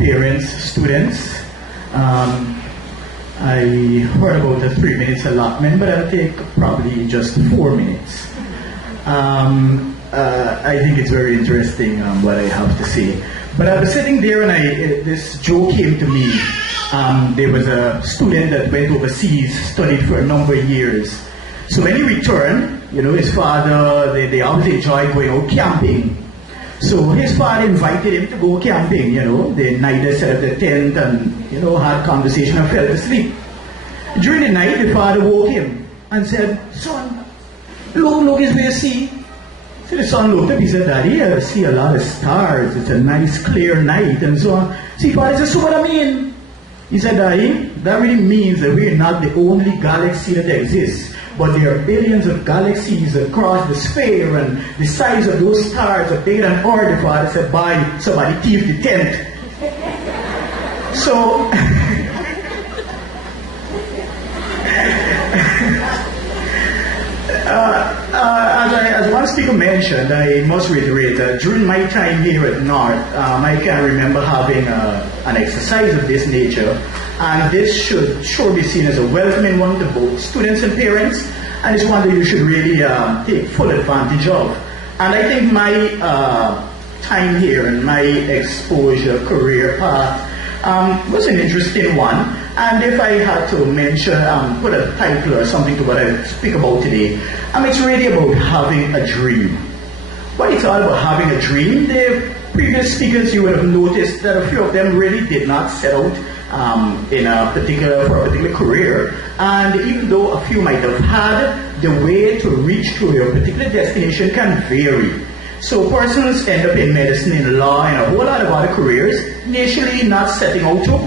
parents, students. I heard about the 3 minutes allotment, but I'll take probably just 4 minutes. I think it's very interesting what I have to say. But I was sitting there and this joke came to me. There was a student that went overseas, studied for a number of years. So when he returned, his father, they always enjoyed going out camping. So his father invited him to go camping, The night they set up the tent and, had conversation and fell asleep. During the night, the father woke him and said, "Son, look is where you see." So the son looked up, he said, "Daddy, I see a lot of stars. It's a nice, clear night," and so on. See, father said, "So what I mean?" He said, "Daddy, that really means that we're not the only galaxy that exists. But there are billions of galaxies across the sphere, and the size of those stars are bigger than Earth." The father said, "Bye, somebody thieved the tent." So, as one speaker mentioned, I must reiterate that during my time here at North, I can remember having an exercise of this nature. And this should sure be seen as a welcoming one to both students and parents, and it's one that you should really take full advantage of. And I think my time here and my exposure career path was an interesting one. And if I had to mention, put a title or something to what I speak about today, it's really about having a dream. What it's all about having a dream, the previous speakers, you would have noticed that a few of them really did not set out for a particular career. And even though a few might have had, the way to reach to your particular destination can vary. So persons end up in medicine, in law, and a whole lot of other careers, initially not setting out to,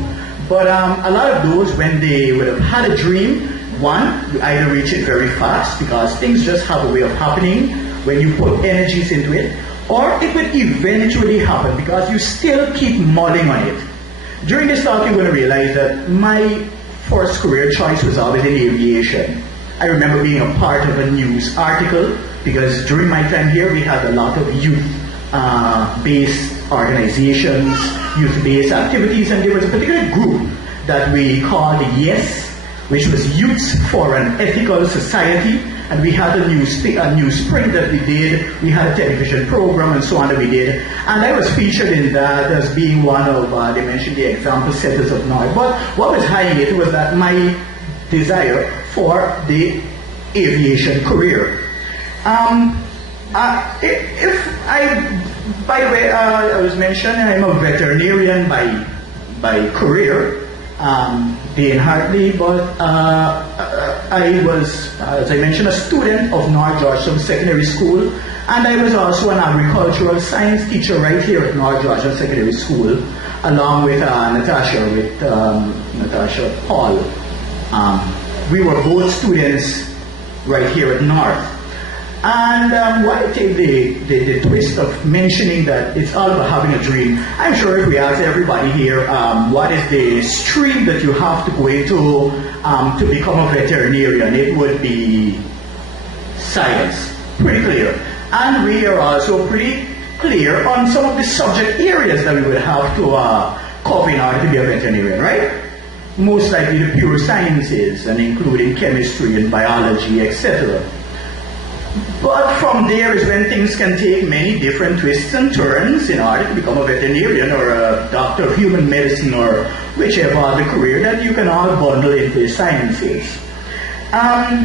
but a lot of those, when they would have had a dream, one, you either reach it very fast because things just have a way of happening when you put energies into it, or it would eventually happen because you still keep mulling on it. During this talk, you're going to realize that my first career choice was always in aviation. I remember being a part of a news article because during my time here, we had a lot of youth-based organizations, youth-based activities, and there was a particular group that we called YES, which was Youths for an Ethical Society, and we had a newsprint that we did, we had a television program and so on that we did, and I was featured in that as being one of, they mentioned the example setters of North. But what was hiding it was that my desire for the aviation career. By the way, I was mentioning I'm a veterinarian by career, Dean Hartley, but I was, as I mentioned, a student of North Georgetown Secondary School, and I was also an agricultural science teacher right here at North Georgetown Secondary School, along with Natasha Paul. We were both students right here at North. And why I take the twist of mentioning that it's all about having a dream. I'm sure if we ask everybody here, what is the stream that you have to go into to become a veterinarian, it would be science. Pretty clear. And we are also pretty clear on some of the subject areas that we would have to cover in order to be a veterinarian, right? Most likely the pure sciences, and including chemistry and biology, etc. But from there is when things can take many different twists and turns in order to become a veterinarian or a doctor of human medicine or whichever other career that you can all bundle into the sciences. I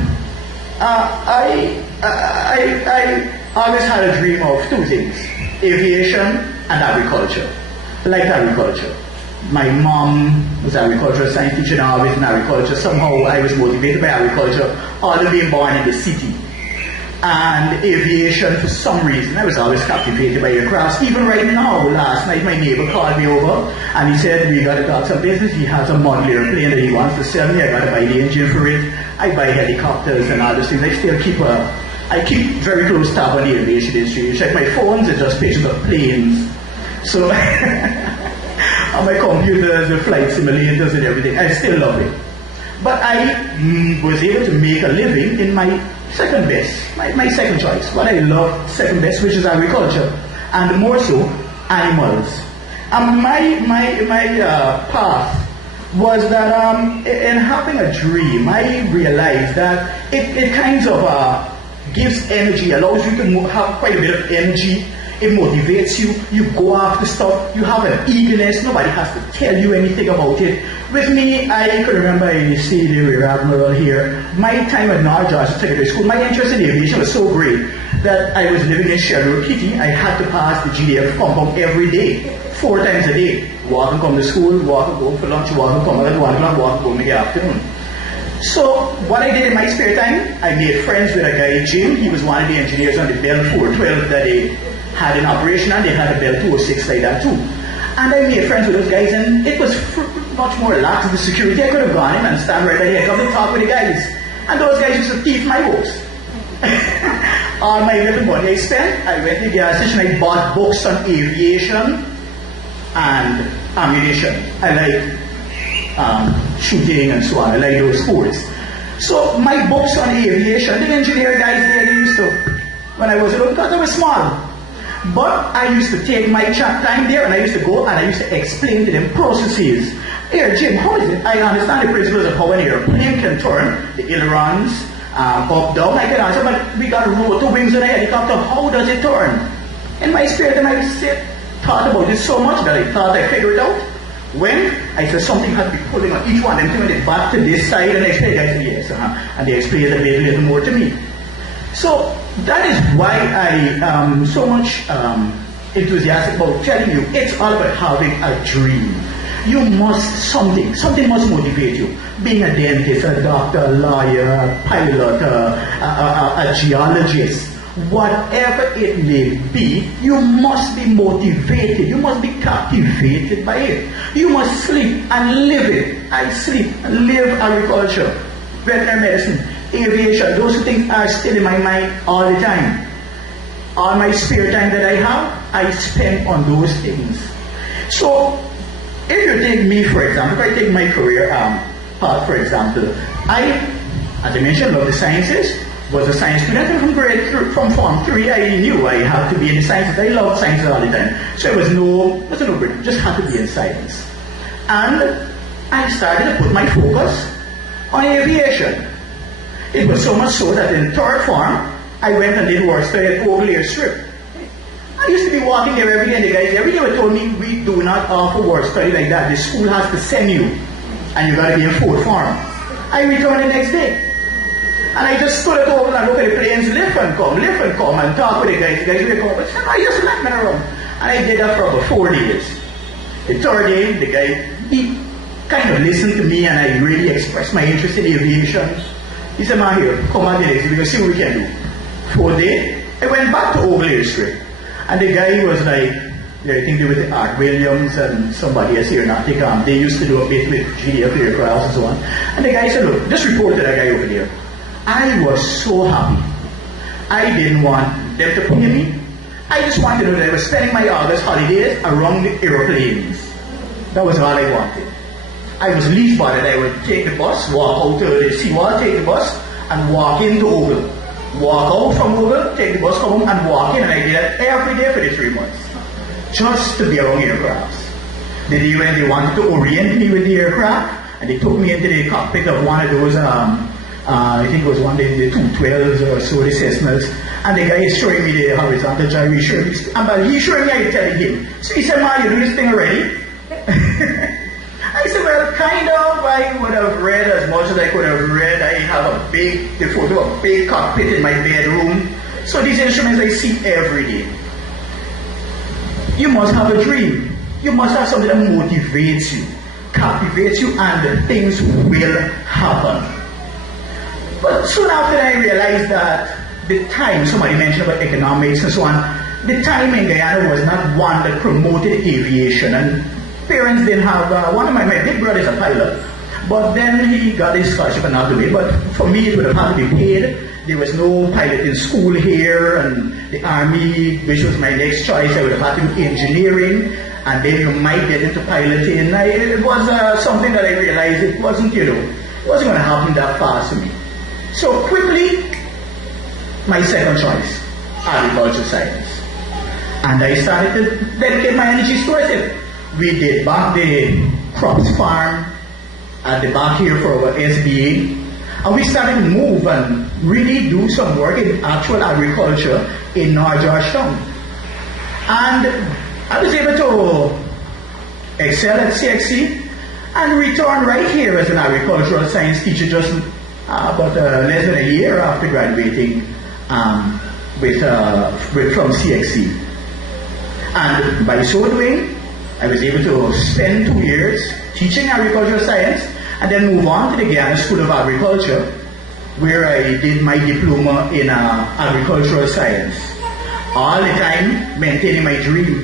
always had a dream of two things: aviation and agriculture. I liked agriculture. My mom was an agricultural science teacher and I was in agriculture. Somehow I was motivated by agriculture, although being born in the city. And aviation, for some reason, I was always captivated by aircraft. Even right now, last night, my neighbor called me over and he said, "We got to talk some business. He has a model airplane that he wants to sell me. I got to buy the engine for it. I buy helicopters and all those things." I still keep very close tab on the aviation industry. You check my phones, it's just pictures of planes. So on my computers, the flight simulators and everything. I still love it. But I was able to make a living in my second best, my second choice. What I love second best, which is agriculture, and more so, animals. And my path was that in having a dream, I realized that it kind of gives energy, allows you to have quite a bit of energy. It motivates you. You go after stuff. You have an eagerness. Nobody has to tell you anything about it. With me, I could remember, you see the Rear Admiral here, my time at North Georgetown Secondary School, my interest in aviation was so great that I was living in Sherwood Kitty. I had to pass the GDF compound every day, 4 times a day. Walk and come to school, walk and go for lunch, walk and come at 1 o'clock, walk and go in the afternoon. So what I did in my spare time, I made friends with a guy, Jim. He was one of the engineers on the Bell 412 that they had in operation, and they had a Bell 206 like that too. And I made friends with those guys, and it was much more lax of the security. I could have gone in and stand right there, come and talk with the guys. And those guys used to thief my books. All my little money I spent, I went to the gas station, I bought books on aviation and ammunition. I like shooting and so on. I like those sports. So my books on aviation, the engineer guys there, they used to, when I was little, because I was small. But I used to take my time there, and I used to go and I used to explain to them processes. Here, Jim, how is it? I understand the principles of how an airplane can turn, the ailerons, up, down. I can answer, but we got rotor wings on a helicopter. How does it turn? In my spare time, I thought about this so much that I thought I figured it out. When I said something had to be pulling on each one, and turn it back to this side, and I explained, I said, yes, and they explained a little more to me. So that is why I am so much enthusiastic about telling you it's all about having a dream. You must, something must motivate you. Being a dentist, a doctor, a lawyer, a pilot, a geologist, whatever it may be, you must be motivated. You must be captivated by it. You must sleep and live it. I sleep and live agriculture, veterinary medicine, aviation. Those things are still in my mind all the time. All my spare time that I have, I spend on those things. So, if you take me, for example, if I take my career path, for example, I, as I mentioned, love the sciences, was a science student, and from Form 3, I knew I had to be in the sciences. I loved sciences all the time. So it was no brainer, just had to be in science. And I started to put my focus on aviation. It was so much so that in 3rd form, I went and did work study at Oval Airstrip. I used to be walking there every day, and the guys every day told me, we do not offer work study like that. The school has to send you, and you got to be in 4th form. I returned the next day. And I just stood at home and looked at the planes lift and come, and talk with the guys. The guys would come, but I just left me around. And I did that for about 4 days. The 3rd day, the guy, he kind of listened to me, and I really expressed my interest in aviation. He said, man, here, come on the next day, we're going to see what we can do. 4th day, I went back to Oval Airstrip. And the guy was like, I think they were Art Williams and somebody else here, they used to do a bit with GDF aircraft and so on. And the guy said, look, just report to that guy over there. I was so happy. I didn't want them to pay me. I just wanted to know that I was spending my August holidays around the airplanes. That was all I wanted. I was least bothered. I would take the bus, walk out to the seawall, take the bus, and walk into Oval. Walk out from Oval, take the bus, come home, and walk in. And I did that every day for the 3 months. Just to be around aircrafts. The day when they wanted to orient me with the aircraft, and they took me into the cockpit of one of those, I think it was one day the 212s or so, the Cessnas, and the guy is showing me the horizontal gyration. He's showing me, I telling him. So he said, man, you do this thing already? I said, well, kind of. I would have read as much as I could have read. I have a big cockpit in my bedroom. So these instruments I see every day. You must have a dream. You must have something that motivates you, captivates you, and things will happen. But soon after I realized that the time, somebody mentioned about economics and so on, the time in Guyana was not one that promoted aviation, and parents didn't have, one of my big brother is a pilot, but then he got his scholarship and out of it, but for me it would have had to be paid. There was no piloting school here, and the Army, which was my next choice, I would have had to do engineering, and then you might get into piloting. It was something that I realized it wasn't going to happen that fast for me. So quickly, my second choice, agricultural science. And I started to dedicate my energies towards it. we did back the crops farm at the back here for our SBA. And we started to move and really do some work in actual agriculture in North Georgetown. And I was able to excel at CXC and return right here as an agricultural science teacher just about less than a year after graduating from CXC. And by so doing, I was able to spend 2 years teaching agricultural science and then move on to the Ghana School of Agriculture, where I did my diploma in agricultural science. All the time maintaining my dream